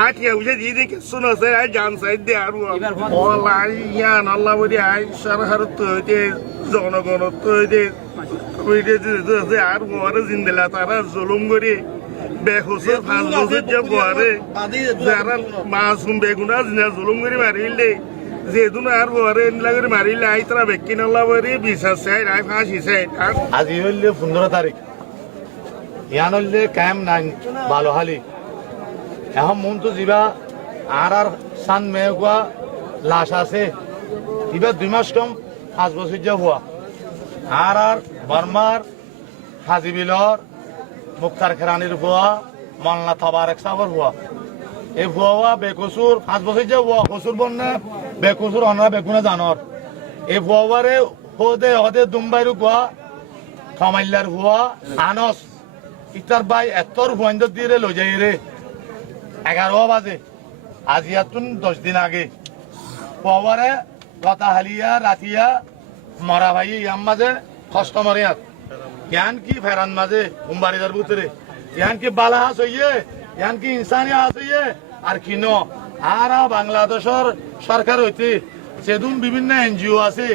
আঠিয়া বুঝে দিয়ে দিকে শুনছে আই জান সাইড দে আর ওলাই ইয়ান আল্লাহ বলি আই সরকার তো হইতে জনগণ তো হইতে হইতে আর ওরে জিন্দেলা তারা জুলুম করে বেহুসে 5 বছর যে বরে যারা মাসুম বেগুনা জিনা জুলুম করে মারিলে যেদিন আর বরে লাগরে মারিলে আই তারা বেকিন আল্লাহ বলি বিশ্বাস চাই আই ফাঁসি চাই আজি হইলে 15 তারিখ ইয়ান হইলে কায়েম নাই ভালো হালি এখন মন তো যাবা আর সান মেগুয়া লাশ আছে এবার 2 মাস কম 5 বছর যা হওয়া আর বর্মার হাজিবিলর মুক্তার খেরানির ভুয়া মল্লা তবারেক সাবর ভুয়া এই ভুয়া বেকসুর 5 বছর যা হওয়া কসুর বন্যা বেকসুর অনরা বেগুনা জানর এই ভুয়ারে হদে হদে দুম্বাইরু ভুয়া কামাইল্লার ভুয়া আনস ইতার বাই এতর ভুয়াইন্দ দিয়ে লই যাই রে 11 বাজে আজিয়াতুন 10 দিন আগে পওয়ারে কথা হালিয়া রাতিয়া মরা ভাই ইয়াম মাঝে কাস্টমার ইয়ান কি ফেরান মাঝে উম্বারিদার ভিতরে ইয়ান কি বালা হাস হইয়ে ইয়ান কি ইনসানি হাস হইয়ে আর কিন আর বাংলাদেশের সরকার হইতে সেদুন বিভিন্ন এনজিও আছে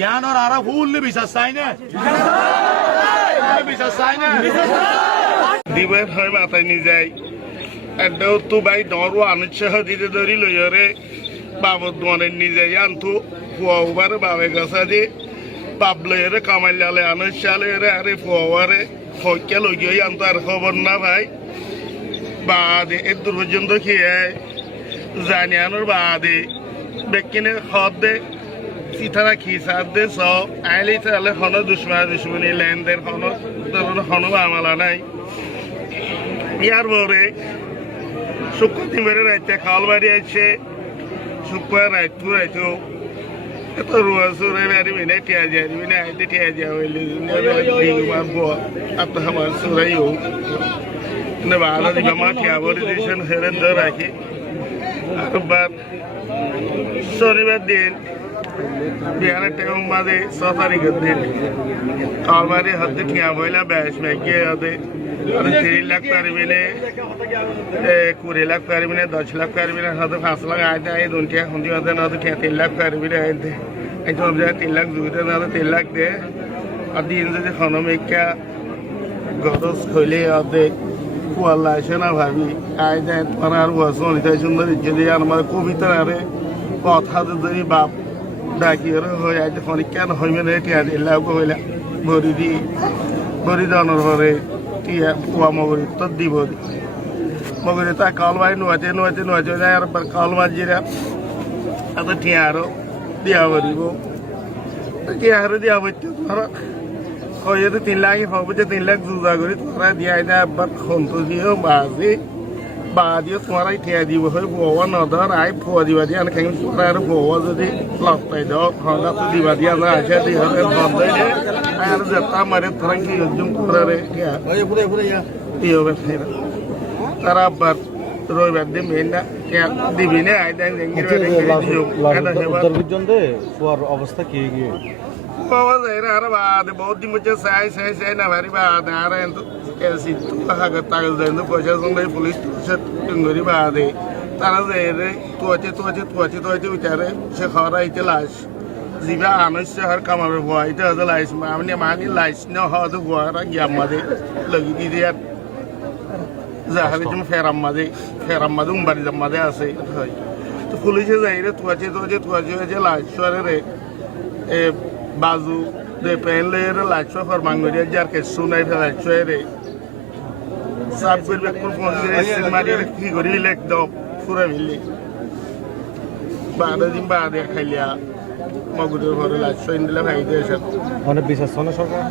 ইয়ানোর আর ফুললি বিশ্বাস চাই না বিশ্বাস চাই না দিবের হয় মাথায় নিয়ে যায় এটাও তো ভাই ডরও আনুৎসাহ দিতে ধরি লইরে বাবদ মনের নিজে আনতো ফুয়াবারে বাবে গাছা দি বাপ লইরে কামাইলালে আনুৎসালে আরে ফুয়াবারে ফকে লগিয়ে আনতো আর খবর না ভাই বাদে এর দূর পর্যন্ত খেয়ে জানি আনোর বাদে বেকিনে খদ দে সিতারা খিসার দে সব আইলে তাহলে হন দুশ্মনী লেনদের হন আমালা নাই ইয়ার বরে শুক্রদিন বেড়ে রাইতে খাওয়াল বাড়ি আছে শুক্রবার রাইতু রাইতো এত রুয়া সুরে বাড়িবি না টিয়া যাবি না আইতে টিয়া যাওয়া হইলে আপনার আমার সুরাই হোক কিন্তু বাধা দিবা মা টিয়া বলে দিয়েছেন হেরে ধরে রাখি আরবার শনিবার দিন বিহারের টেম মাঝে 6 তারিখের দিন খাওয়াল বাড়ি হাতে টিয়া বইলা ব্যাস মেঘে হাতে 3 লাখ পারবি না 20 লাখ পারবি না 10 লাখ পারবি না হয়তো 5 লাখ আয় দেয় 2 টাকা খুঁজি হতে না 3 লাখ পারবি না এই সব জায়গায় 3 লাখ দুইতে না 3 লাখ দে আর দিন যদি খনমিকা গরজ খইলে অর্ধেক কুয়াল্লা আসে না ভাবি আয় দেয় তোমার আর বসন ইতাই সুন্দর যদি আমার কবিতার আরে কথা যদি বাপ ডাকি হয়ে আজ কেন হইবে না টিয়া 3 লাখ হইলা ভরি দি ভরি দানোর পরে টিয়া কুয়া মগরি তো দিব মগরি তা কালবাই নুয়াতে যায় আর কালবাজ জিরা এত টিয়া আরো দিয়া ভরিব টিয়া আরো দিয়া ভরতে ধরো হয়তো 3 লাখ হবে যে 3 লাখ জুজা করি তোমরা দিয়া না একবার খন্তু দিও বাদিও তোমার টিয়া দিব হয় বউয়া নধর আই ফুয়া দিবা দিয়া খাই তোমরা আর বউয়া যদি লপটাই দাও খন্দা তো দিবা দিয়া না আছে দি হবে বন্ধই দে আর যেটা মারে তোরা কি জুম করে রে কি হবে ফেরা তারা আবার রবিবার দিন মেনা দিবি না আই দেন অবস্থা কি গিয়ে বাবা যাইরা আর বাদ বহুত দিন বলছে সাই না ভারি বাদ আর এত এসি হাগত তাগল দেন পয়সা সঙ্গে পুলিশ টুঙ্গরি বাদে তারা যাইরে তোয়াচে উঠারে সে খাওয়া আইতে লাশ জিবা আনছে আর কামাবে ভুয়া এটা হতে লাইস মানি লাইস না হতে ভুয়ারা গিয়াম মাঝে লগি দি দিয়ে যাহাবি তুমি ফেরাম মাঝে উম্বারি জাম মাঝে আছে তো পুলিশে যাইরে তোয়াচে লাশ রে এ বাজু de pele la chua formangoria jar que sunai fela chuere sab gurbe kur pondire simari ki gori lek do pura mili bada din bada khalia magudur hore la chua indila bhai desha মানে বিশেষণ সরকার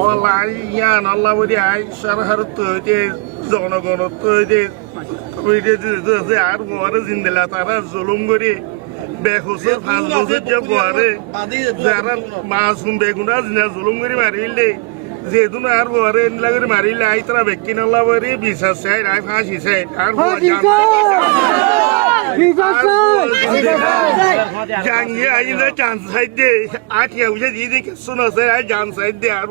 ওলাই ইয়ান আল্লাহ বলি I সরকার তো হইতে জনগণ তো হইতে হইতে আর ওরে জিন্দেলা তারা জুলুম করে বেহুসে 5 বছর যে বরে যারা মাসুম বেগুনা জিনা জুলুম করে মারিলে যেদিন আর বরে লাগরে মারিলে আই তারা বেকিন আল্লাহ বলি বিশ্বাস চাই আই ফাঁসি চাই আর জাঙ্গিয়ে আইলে চান্স চাই দে আঠিয়া বুঝে দিয়ে শুনো চাই আই জান চাই দে আর